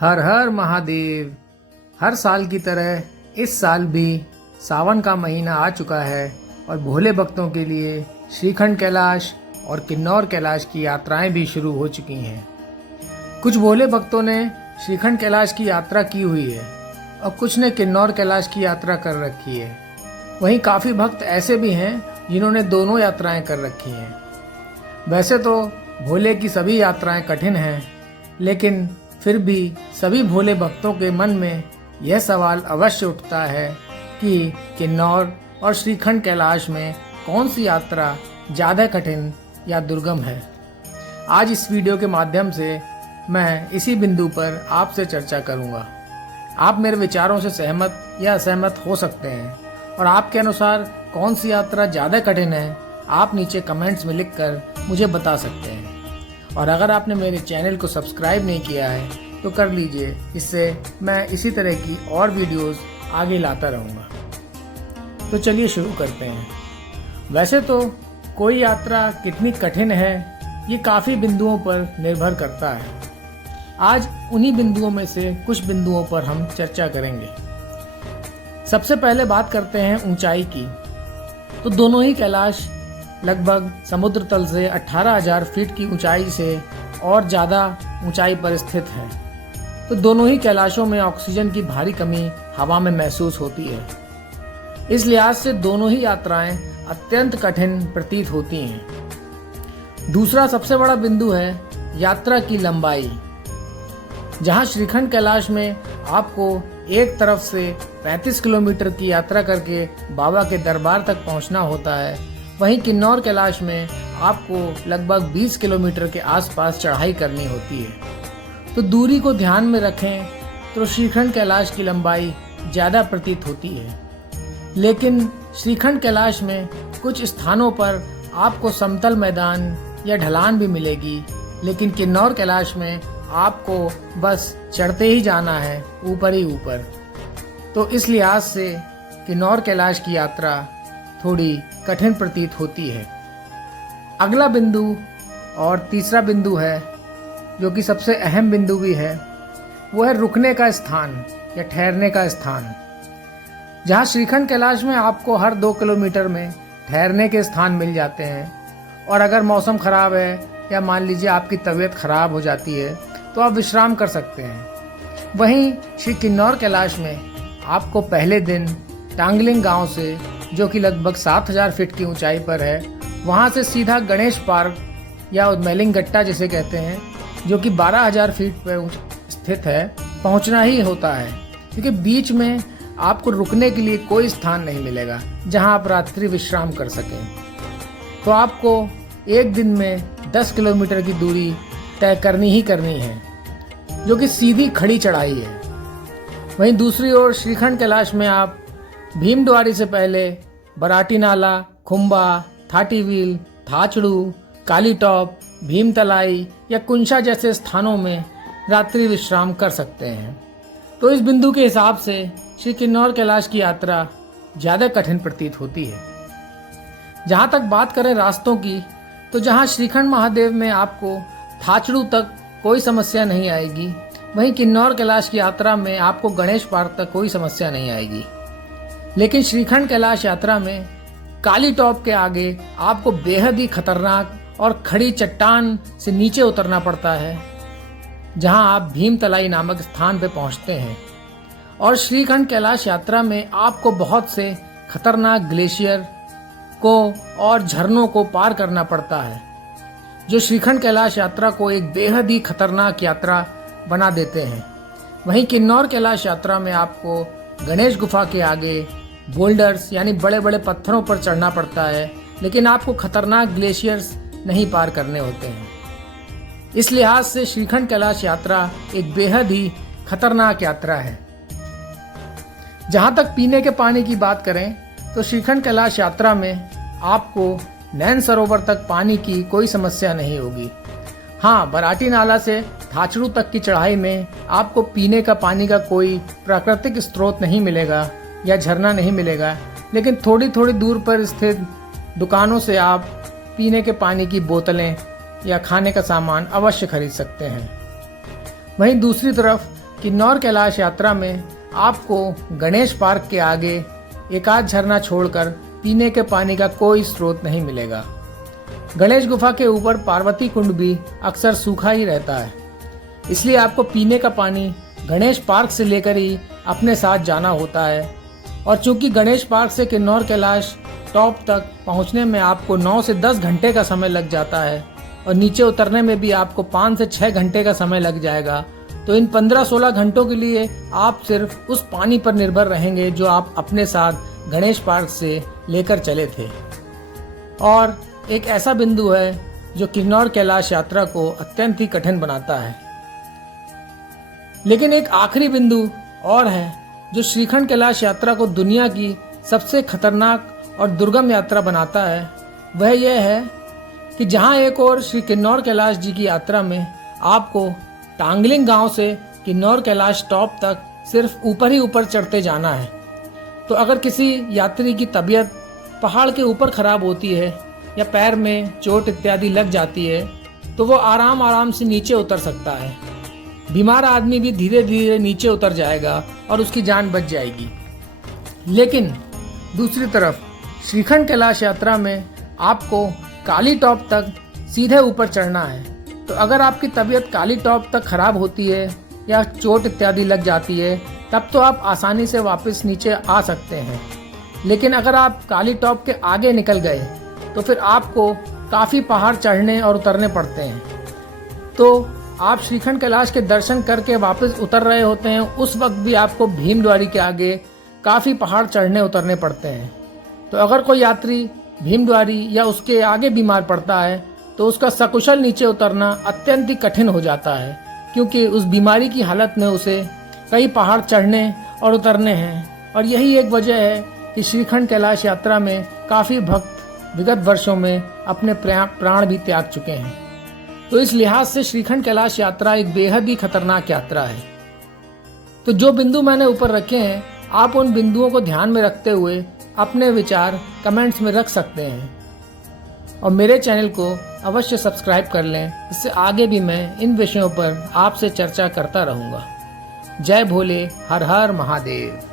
हर हर महादेव। हर साल की तरह इस साल भी सावन का महीना आ चुका है और भोले भक्तों के लिए श्रीखंड कैलाश और किन्नौर कैलाश की यात्राएं भी शुरू हो चुकी हैं। कुछ भोले भक्तों ने श्रीखंड कैलाश की यात्रा की हुई है और कुछ ने किन्नौर कैलाश की यात्रा कर रखी है। वहीं काफ़ी भक्त ऐसे भी हैं जिन्होंने दोनों यात्राएं कर रखी हैं। वैसे तो भोले की सभी यात्राएं कठिन हैं, लेकिन फिर भी सभी भोले भक्तों के मन में यह सवाल अवश्य उठता है कि किन्नौर और श्रीखंड कैलाश में कौन सी यात्रा ज़्यादा कठिन या दुर्गम है। आज इस वीडियो के माध्यम से मैं इसी बिंदु पर आपसे चर्चा करूंगा। आप मेरे विचारों से सहमत या असहमत हो सकते हैं और आपके अनुसार कौन सी यात्रा ज़्यादा कठिन है आप नीचे कमेंट्स में लिखकर मुझे बता सकते हैं। और अगर आपने मेरे चैनल को सब्सक्राइब नहीं किया है तो कर लीजिए, इससे मैं इसी तरह की और वीडियोस आगे लाता रहूँगा। तो चलिए शुरू करते हैं। वैसे तो कोई यात्रा कितनी कठिन है ये काफ़ी बिंदुओं पर निर्भर करता है। आज उन्हीं बिंदुओं में से कुछ बिंदुओं पर हम चर्चा करेंगे। सबसे पहले बात करते हैं ऊंचाई की। तो दोनों ही कैलाश लगभग समुद्र तल से 18,000 फीट की ऊंचाई से और ज़्यादा ऊंचाई पर स्थित है। तो दोनों ही कैलाशों में ऑक्सीजन की भारी कमी हवा में महसूस होती है। इस लिहाज से दोनों ही यात्राएं अत्यंत कठिन प्रतीत होती हैं। दूसरा सबसे बड़ा बिंदु है यात्रा की लंबाई। जहां श्रीखंड कैलाश में आपको एक तरफ से 35 किलोमीटर की यात्रा करके बाबा के दरबार तक पहुंचना होता है, वहीं किन्नौर कैलाश में आपको लगभग 20 किलोमीटर के आसपास चढ़ाई करनी होती है। तो दूरी को ध्यान में रखें तो श्रीखंड कैलाश की लंबाई ज़्यादा प्रतीत होती है। लेकिन श्रीखंड कैलाश में कुछ स्थानों पर आपको समतल मैदान या ढलान भी मिलेगी, लेकिन किन्नौर कैलाश में आपको बस चढ़ते ही जाना है, ऊपर ही ऊपर। तो इस लिहाज से किन्नौर कैलाश की यात्रा थोड़ी कठिन प्रतीत होती है। अगला बिंदु और तीसरा बिंदु है, जो कि सबसे अहम बिंदु भी है, वो है रुकने का स्थान या ठहरने का स्थान। जहाँ श्रीखंड कैलाश में आपको हर 2 किलोमीटर में ठहरने के स्थान मिल जाते हैं और अगर मौसम खराब है या मान लीजिए आपकी तबीयत खराब हो जाती है तो आप विश्राम कर सकते हैं। वहीं श्री किन्नौर कैलाश में आपको पहले दिन टांगलिंग गांव से, जो कि लगभग 7,000 फीट की ऊंचाई पर है, वहां से सीधा गणेश पार्क या उदमेलिंग गट्टा जिसे कहते हैं, जो कि 12,000 फीट पर स्थित है, पहुंचना ही होता है। क्योंकि बीच में आपको रुकने के लिए कोई स्थान नहीं मिलेगा जहां आप रात्रि विश्राम कर सकें। तो आपको एक दिन में 10 किलोमीटर की दूरी तय करनी ही करनी है, जो कि सीधी खड़ी चढ़ाई है। वहीं दूसरी ओर श्रीखंड कैलाश में आप भीमद्वारी से पहले बराटी नाला, खुम्बा, थाटी व्हील, थाचड़ू, काली टॉप, भीमतलाई या कुंशा जैसे स्थानों में रात्रि विश्राम कर सकते हैं। तो इस बिंदु के हिसाब से श्री किन्नौर कैलाश की यात्रा ज़्यादा कठिन प्रतीत होती है। जहाँ तक बात करें रास्तों की, तो जहाँ श्रीखंड महादेव में आपको थाचड़ू तक कोई समस्या नहीं आएगी, वहीं किन्नौर कैलाश की यात्रा में आपको गणेश पार्क तक कोई समस्या नहीं आएगी। लेकिन श्रीखंड कैलाश यात्रा में काली टॉप के आगे आपको बेहद ही खतरनाक और खड़ी चट्टान से नीचे उतरना पड़ता है, जहां आप भीमतलाई नामक स्थान पर पहुंचते हैं। और श्रीखंड कैलाश यात्रा में आपको बहुत से खतरनाक ग्लेशियर को और झरनों को पार करना पड़ता है, जो श्रीखंड कैलाश यात्रा को एक बेहद ही खतरनाक यात्रा बना देते हैं। वहीं किन्नौर कैलाश यात्रा में आपको गणेश गुफा के आगे बोल्डर्स यानी बड़े बड़े पत्थरों पर चढ़ना पड़ता है, लेकिन आपको खतरनाक ग्लेशियर्स नहीं पार करने होते हैं। इस लिहाज से श्रीखंड कैलाश यात्रा एक बेहद ही खतरनाक यात्रा है। जहाँ तक पीने के पानी की बात करें तो श्रीखंड कैलाश यात्रा में आपको नैन सरोवर तक पानी की कोई समस्या नहीं होगी। हाँ, बराटी नाला से थाचड़ू तक की चढ़ाई में आपको पीने का पानी का कोई प्राकृतिक स्रोत नहीं मिलेगा या झरना नहीं मिलेगा, लेकिन थोड़ी थोड़ी दूर पर स्थित दुकानों से आप पीने के पानी की बोतलें या खाने का सामान अवश्य खरीद सकते हैं। वहीं दूसरी तरफ किन्नौर कैलाश यात्रा में आपको गणेश पार्क के आगे एक आध झरना छोड़कर पीने के पानी का कोई स्रोत नहीं मिलेगा। गणेश गुफा के ऊपर पार्वती कुंड भी अक्सर सूखा ही रहता है, इसलिए आपको पीने का पानी गणेश पार्क से लेकर ही अपने साथ जाना होता है। और चूंकि गणेश पार्क से किन्नौर कैलाश टॉप तक पहुंचने में आपको 9 से 10 घंटे का समय लग जाता है और नीचे उतरने में भी आपको 5 से 6 घंटे का समय लग जाएगा, तो इन 15-16 घंटों के लिए आप सिर्फ उस पानी पर निर्भर रहेंगे जो आप अपने साथ गणेश पार्क से लेकर चले थे। और एक ऐसा बिंदु है जो किन्नौर कैलाश यात्रा को अत्यंत ही कठिन बनाता है। लेकिन एक आखिरी बिंदु और है जो श्रीखंड कैलाश यात्रा को दुनिया की सबसे खतरनाक और दुर्गम यात्रा बनाता है। वह यह है कि जहां एक और श्री किन्नौर कैलाश जी की यात्रा में आपको टांगलिंग गांव से किन्नौर कैलाश टॉप तक सिर्फ ऊपर ही ऊपर चढ़ते जाना है, तो अगर किसी यात्री की तबीयत पहाड़ के ऊपर खराब होती है या पैर में चोट इत्यादि लग जाती है तो वो आराम आराम से नीचे उतर सकता है। बीमार आदमी भी धीरे धीरे नीचे उतर जाएगा और उसकी जान बच जाएगी। लेकिन दूसरी तरफ श्रीखंड कैलाश यात्रा में आपको काली टॉप तक सीधे ऊपर चढ़ना है, तो अगर आपकी तबीयत काली टॉप तक खराब होती है या चोट इत्यादि लग जाती है तब तो आप आसानी से वापस नीचे आ सकते हैं। लेकिन अगर आप काली टॉप के आगे निकल गए तो फिर आपको काफ़ी पहाड़ चढ़ने और उतरने पड़ते हैं। तो आप श्रीखंड कैलाश के दर्शन करके वापस उतर रहे होते हैं, उस वक्त भी आपको भीमद्वारी के आगे काफ़ी पहाड़ चढ़ने उतरने पड़ते हैं। तो अगर कोई यात्री भीमद्वारी या उसके आगे बीमार पड़ता है तो उसका सकुशल नीचे उतरना अत्यंत ही कठिन हो जाता है, क्योंकि उस बीमारी की हालत में उसे कई पहाड़ चढ़ने और उतरने हैं। और यही एक वजह है कि श्रीखंड कैलाश यात्रा में काफ़ी भक्त विगत वर्षों में अपने प्राण भी त्याग चुके हैं। तो इस लिहाज से श्रीखंड कैलाश यात्रा एक बेहद ही खतरनाक यात्रा है। तो जो बिंदु मैंने ऊपर रखे हैं, आप उन बिंदुओं को ध्यान में रखते हुए अपने विचार कमेंट्स में रख सकते हैं और मेरे चैनल को अवश्य सब्सक्राइब कर लें, इससे आगे भी मैं इन विषयों पर आपसे चर्चा करता रहूँगा। जय भोले, हर हर महादेव।